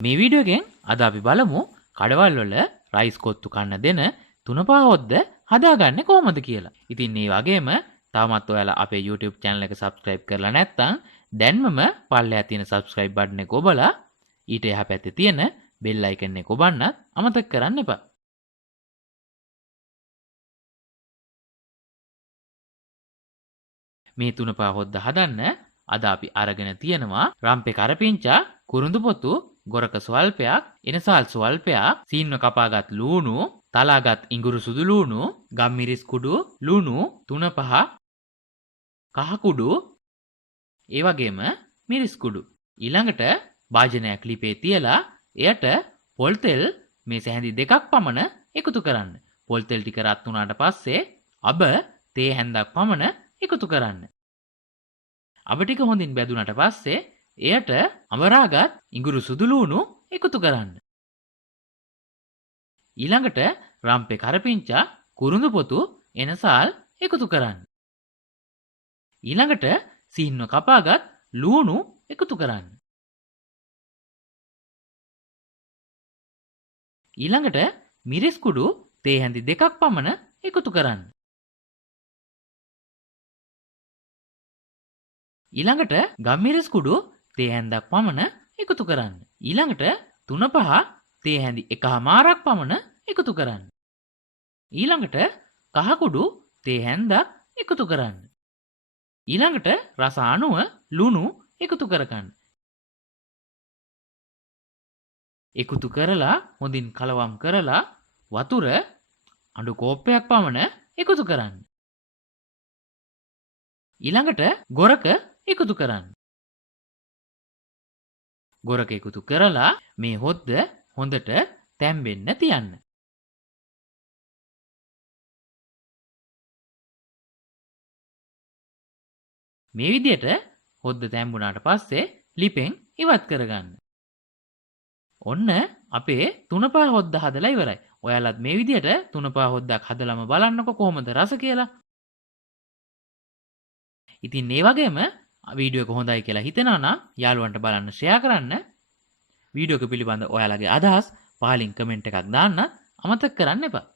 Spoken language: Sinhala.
මේ වීඩියෝ එකෙන් අද අපි බලමු කඩවල් වල රයිස් කොත්තු කන්න දෙන තුනපා හොද්ද හදාගන්නේ කොහොමද කියලා. ඉතින් මේ වගේම තවමත් ඔයාලා අපේ YouTube channel එක subscribe කරලා නැත්නම් දැන්මම පල්ලෙහා තියෙන subscribe button එක ඔබලා ඊට එහා පැත්තේ තියෙන bell icon එක ඔබන්නත් අමතක කරන්න එපා. මේ තුනපා හොද්ද හදන්න අද අපි අරගෙන තියෙනවා රම්පේ කරපිංචා, කුරුඳු පොතු, ගොරක ස්වල්පයක්, එනසල් ස්වල්පයක්, සීන්ව කපාගත් ලූණු, තලාගත් ඉඟුරු සුදු ලූණු, ගම්මිරිස් කුඩු, ලූණු, තුනපහ, කහ කුඩු, ඒ වගේම මිරිස් කුඩු. ඊළඟට භාජනයක් ලිපේ තියලා එයට පොල් තෙල් මේ සැහැඳි 2ක් පමණ එකතු කරන්න. පොල් තෙල් ටික රත් වුණාට පස්සේ අබ තේ හැන්දක් පමණ එකතු කරන්න. අබ ටික හොඳින් බැදුනට පස්සේ එයට අමරාගත් ඉඟුරු සුදු ලූණු එකතු කරන්න. ඊළඟට රම්පේ කරපිංචා, කුරුඳු පොතු, එනසල් එකතු කරන්න. ඊළඟට සීන්ව කපාගත් ලූණු එකතු කරන්න. ඊළඟට මිරිස් කුඩු තේ හැඳි 2ක් පමණ එකතු කරන්න. ඊළඟට ගම්මිරිස් කුඩු තේ හැන්දක් පමණ එකතු කරන්න. ඊළඟට තුනපහ තේ හැඳි 1මාරක් පමණ එකතු කරන්න. ඊළඟට කහ කුඩු තේ හැන්දක් එකතු කරන්න. ඊළඟට රස අණුව ලුණු එකතු කරගන්න. එකතු කරලා හොඳින් කලවම් කරලා වතුර අඬු කෝප්පයක් පමණ එකතු කරන්න. ඊළඟට ගොරක එකතු කරන්න. ගොරක එකතු කරලා මේ හොද්ද හොඳට තැම්බෙන්න තියන්න. මේ විදිහට හොද්ද තැම්බුණාට පස්සේ ලිපෙන් ඉවත් කරගන්න. ඔන්න අපේ තුනපා හොද්ද හදලා ඉවරයි. ඔයාලත් මේ විදිහට තුනපා හොද්දක් හදලාම බලන්නකො කොහොමද රස කියලා. ඉතින් මේ වගේම වීඩියෝ එක හොඳයි කියලා හිතෙනවා නම් යාළුවන්ට බලන්න ෂෙයා කරන්න. වීඩියෝ එක පිළිබඳ ඔයාලගේ අදහස් පහලින් කමෙන්ට් එකක් දාන්න අමතක කරන්න එපා.